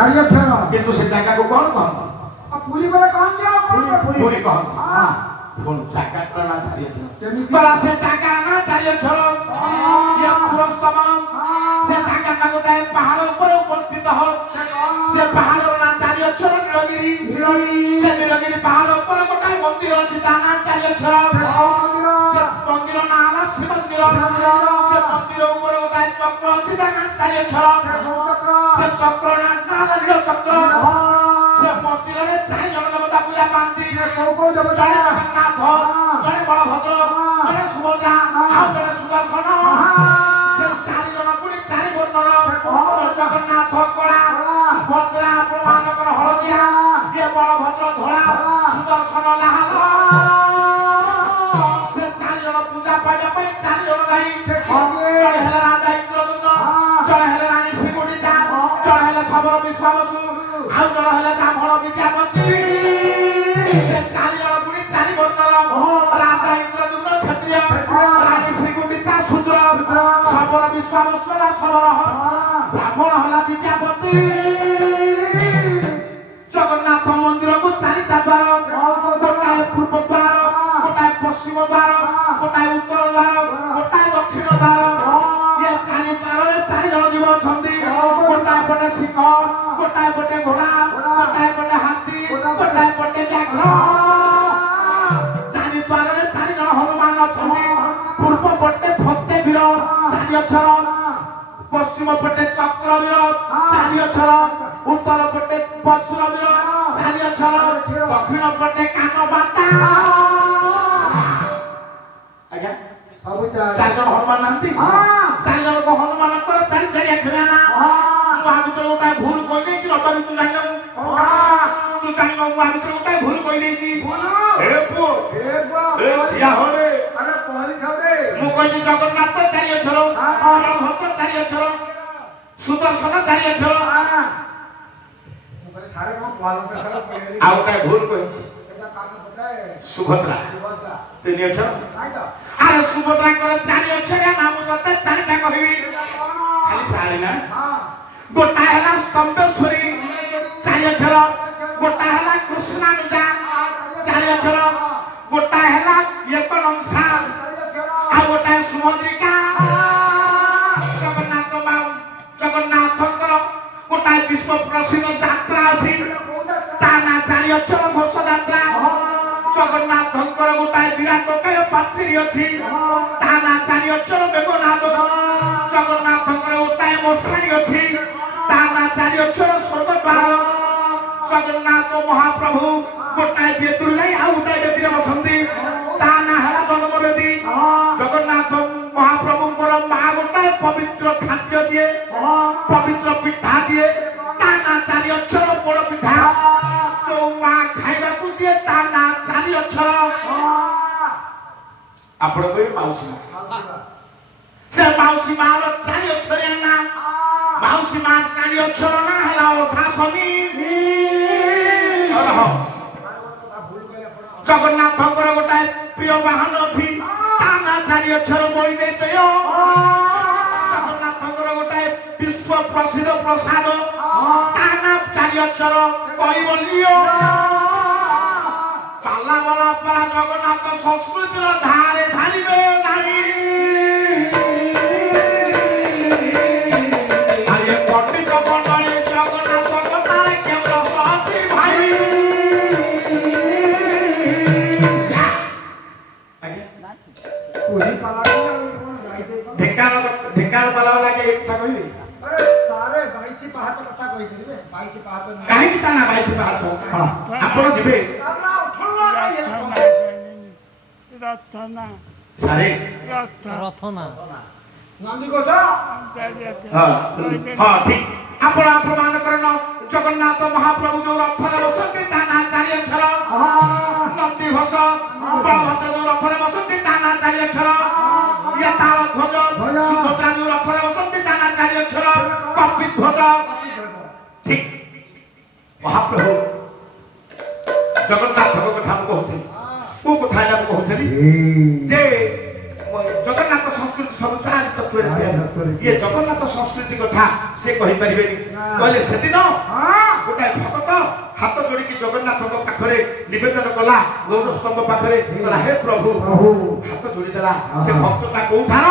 কিন্তু ସେ ଜାଗାକୁ କଣ କହନ୍ତି? ପୁରୀ ବେଳେ କହନ୍ତି ଆଉ କଣ ପୁରୀ କହନ୍ତି। ପୁଣି ଜାଗାଟାର ନା ଚାରିଅକ୍ଷର। କଲା ସେ ଜାଗାର ନା ଚାରିଅକ୍ଷର। ଇଏ ପୁରସ୍ତମ। ସେ ଜାଗାଟା ଗୋଟାଏ ପାହାଡ଼ ଉପରେ ଉପସ୍ଥିତ ହ। ସେ ପାହାଡ଼ର ନା ଚାରିଅକ୍ଷର ନୀଳଗିରି। ସେ ନୀଳଗିରି ପାହାଡ଼ ଉପରେ ଗୋଟାଏ ମନ୍ଦିର ଅଛି ତା ନା ଚାରିଅକ୍ଷର। ସେ ମନ୍ଦିର ନା ହେଲା ଶ୍ରୀମନ୍ଦିର। ସେ ମନ୍ଦିର ଉପରେ ଗୋଟାଏ ଚକ୍ର ଅଛି ତା ନା ଚାରିଅକ୍ଷର। ସେ ଚକ୍ର ନା ହେଲା ନୀଳଚକ୍ର। ସେ ମନ୍ଦିରରେ ଚାରି ଜଣ ଦେବତା ପୂଜା ପାଆନ୍ତି। ଜଣେ ଜଗନ୍ନାଥ, ଜଣେ ବଳଭଦ୍ର, ଜଣେ ସୁଭଦ୍ରା, ଆଉ ଜଣେ ସୁଦର୍ଶନ। ସେ ଚାରି ଜଣ ପୁଣି ଚାରି ବର୍ଣ୍ଣର। ଜଗନ୍ନାଥ କଳା, ସୁଭଦ୍ରା ଆପଣମାନଙ୍କର ହଳଦିଆ, ଇଏ ବଳଭଦ୍ର ଧଳା, ସୁଦର୍ଶନ ଲାଲ। ସେ ଚାରି ଜଣ ପୂଜା ପାଇବା ପାଇଁ ଚାରି ଜଣ ଦାୟୀ। ଜଣେ ହେଲେ ରାଜା ଇନ୍ଦ୍ରଦୁମ୍ନ, ଜଣେ ହେଲେ ରାଣୀ ଶ୍ରୀଗୁଣ୍ଡିଚା, ଜଣେ ହେଲେ ଶବର ବିଶ୍ୱାବସୁ, ଆଉ ଜଣେ ହେଲେ ବ୍ରାହ୍ମଣ ବିଦ୍ୟାପତି। ସେ ଚାରି ଜଣ ପୁଣି ଚାରି ବର୍ଣ୍ଣର। ରାଜା ଇନ୍ଦ୍ରଦୁମ୍ନ କ୍ଷତ୍ରିୟ, ରାଣୀ ଶ୍ରୀଗୁଣ୍ଡିଚା ଶୂଦ୍ର, ଶବର ବିଶ୍ୱାବସୁ ହେଲା ଶବର, ବ୍ରାହ୍ମଣ ହେଲା ବିଦ୍ୟାପତି। ଜଗନ୍ନାଥ ମନ୍ଦିରକୁ ଚାରିଟା ଦ୍ୱାର, ଗୋଟାଏ ପୂର୍ବ ଦ୍ୱାର, ଗୋଟାଏ ପଶ୍ଚିମ ଦ୍ୱାର, ଗୋଟାଏ ଉତ୍ତର ଦ୍ୱାର, ଗୋଟାଏ ଦକ୍ଷିଣ ଦ୍ୱାର। ଇଏ ଚାରି ଦ୍ୱାରରେ ଚାରି ଜଣ ଜୀବ ଅଛନ୍ତି। ଗୋଟାଏ ପଟେ ସିଂହ, ଗୋଟାଏ ପଟେ ଘୋଡ଼ା, ଗୋଟାଏ ପଟେ ହାତୀ, ଗୋଟାଏ ପଟେ ବ୍ୟାଘ୍ର। ଚାରି ଦ୍ୱାରରେ ଚାରି ଜଣ ହନୁମାନ ଅଛନ୍ତି। ପୂର୍ବ ପଟେ ଫତେ ବୀର ଚାରି ଅକ୍ଷର, ପଶ୍ଚିମ ପଟେ ଚକ୍ରବୀର ଚାରି ଅକ୍ଷର, ଉତ୍ତର ପଟେ ବଜ୍ର ବୀର ଚାରି ଅକ୍ଷର, ଦକ୍ଷିଣ ପଟେ କାନବାତା। ଆଜ୍ଞା ଚାରି ଜଣ ହନୁମାନ ନାହାନ୍ତି? ଚାରି ଜଣଙ୍କ ହନୁମାନଙ୍କର ଚାରି ଚାରି ଅକ୍ଷରିଆ ନା। ମୁଁ ଆ ଭିତରେ ଗୋଟାଏ ଭୁଲ କହିଦେଇଛି। ରବାରି ତୁ ଜାଣିନୁ, ତୁ ଜାଣିନୁ ମୁଁ ଆ ଭିତରେ ଗୋଟାଏ ଭୁଲ କହିଦେଇଛି। ଏ ପୁଅ ଏ ଠିଆ ହରେ। ମୁଁ କହିଲି ଜଗନ୍ନାଥ ଚାରି ଅକ୍ଷର, ବଳଭଦ୍ର ଚାରି ଅକ୍ଷର, ସୁଦର୍ଶନ ଚାରି ଅକ୍ଷର। ଆଉ ଗୋଟାଏ ଭୁଲ କହିଛି ସୁଭଦ୍ରା ତିନି ଅକ୍ଷର। ଆରେ ସୁଭଦ୍ରାଙ୍କର ଚାରି ଅକ୍ଷରିଆ ନାମ ତତେ ଚାରିଟା କହିବି, ଖାଲି ସାରି ନା। ଗୋଟାଏ ହେଲା ସ୍ତମ୍ଭେଶ୍ୱରୀ ଚାରି ଅକ୍ଷର, ଗୋଟାଏ ହେଲା କୃଷ୍ଣାନୁଜା ଚାରି ଅକ୍ଷର, ଗୋଟାଏ ହେଲା ଏକନଂସା, ଆଉ ଗୋଟାଏ ସୁଭଦ୍ରିକା। ଜଗନ୍ନାଥଙ୍କର ଗୋଟାଏ ବିଶ୍ୱ ପ୍ରସିଦ୍ଧ ଯାତ୍ରା ଅଛି ତା ନା ଚାରି ଅକ୍ଷର ଘୋଷ ଯାତ୍ରା। ଜଗନ୍ନାଥଙ୍କର ଗୋଟାଏ ବିରାଟ କାୟ ପାଚେରୀ ଅଛି ତା ନା ଚାରି ଅକ୍ଷର ମେଘନାଦ। ଜଗନ୍ନାଥଙ୍କର ଗୋଟାଏ ମଶାଣୀ ଅଛି ତା ନା ଚାରି ଅକ୍ଷର ସ୍ୱର୍ଗଦ୍ୱାର। ଜଗନ୍ନାଥ ମହାପ୍ରଭୁ ଗୋଟାଏ ବେଦୀରୁ ଯାଇ ଆଉ ଗୋଟାଏ ବେଦୀରେ ବସନ୍ତି ତା ନା ହେଲା ଜନ୍ମ ବେଦୀ। ଜଗନ୍ନାଥ ମହାପ୍ରଭୁଙ୍କର ମା ଗୋଟାଏ ପବିତ୍ର ଖାଦ୍ୟ ଦିଏ, ପବିତ୍ର ପିଠା ଦିଏ ତା ନା ଚାରି ଅକ୍ଷର ପୋଡ଼ ପିଠା। ଯୋଉ ମା ଖାଇବାକୁ ଦିଏ ତା ନା ଚାରି ଅକ୍ଷର। ଆପଣ କହିବେ ମାଉସୀ ମା। ସେ ମାଉସୀ ମାର ଚାରି ଅକ୍ଷରିଆ ନା। ମାଉସୀ ମା ଚାରି ଅକ୍ଷର ନା ହେଲା ଅଧାଶନି। ଜଗନ୍ନାଥଙ୍କର ଗୋଟାଏ ପ୍ରିୟ ବାହନ ଅଛି ତା ନା ଚାରି ଅକ୍ଷର ବୈନେତେୟ। ଜଗନ୍ନାଥଙ୍କର ଗୋଟାଏ ବିଶ୍ୱ ପ୍ରସିଦ୍ଧ ପ୍ରସାଦ ତା ନା ଚାରି ଅକ୍ଷର କୈବଲ୍ୟ। ପାଲା ବାଲା ପରା ଜଗନ୍ନାଥ ସଂସ୍କୃତିର ଧାରେ ଧାରିବେ ନାହିଁ। ଢେଙ୍କାନାଳ ପାଲା ବାଲା କେ କଥା କହିବେ କାହିଁକି ତା ନା 22 ପାହାଚ? ଆପଣ ଯିବେ ସାରେ ହଁ ଠିକ। ଆପଣ ମାନଙ୍କର ଜଗନ୍ନାଥ ମହାପ୍ରଭୁ ଯୋଉ ରଥରେ ବସନ୍ତି ତା ନା ଚାରି ଅକ୍ଷର। ନନ୍ଦିଘୋଷ ବଳଭଦ୍ର ଯୋଉ ରଥରେ ବସନ୍ତି ତା ନା ଚାରି ଅକ୍ଷର। ଇଏ ତାଳ ଧ୍ୱଜ ସୁଭଦ୍ରା ଯୋଉ ରଥରେ ବସନ୍ତି ତା ନା ଚାରି ଅକ୍ଷର କପିଧ୍ୱଜ। ଠିକ ମହାପ୍ରଭୁ ଜଗନ୍ନାଥଙ୍କ କଥା ମୁଁ କହୁଥିଲି। କୋଉ କଥା ଏଇଟା ମୁଁ କହୁଥିଲି ଯେ ଜଗନ୍ନାଥ ସଂସ୍କୃତି ସବୁ ଚାରି ତତ୍ତ୍ୱରେ ତିଆରି। ଇଏ ଜଗନ୍ନାଥ ସଂସ୍କୃତି କଥା ସେ କହିପାରିବେନି। କହିଲେ ସେଦିନ ଗୋଟାଏ ଭଗତ ହାତ ଯୋଡ଼ିକି ଜଗନ୍ନାଥଙ୍କ ପାଖରେ ନିବେଦନ କଲା, ଗୌର ସ୍ତମ୍ଭ ପାଖରେ କହିଲା ହେ ପ୍ରଭୁ, ହାତ ଯୋଡ଼ିଦେଲା। ସେ ଭକ୍ତଟା କୋଉଠାର?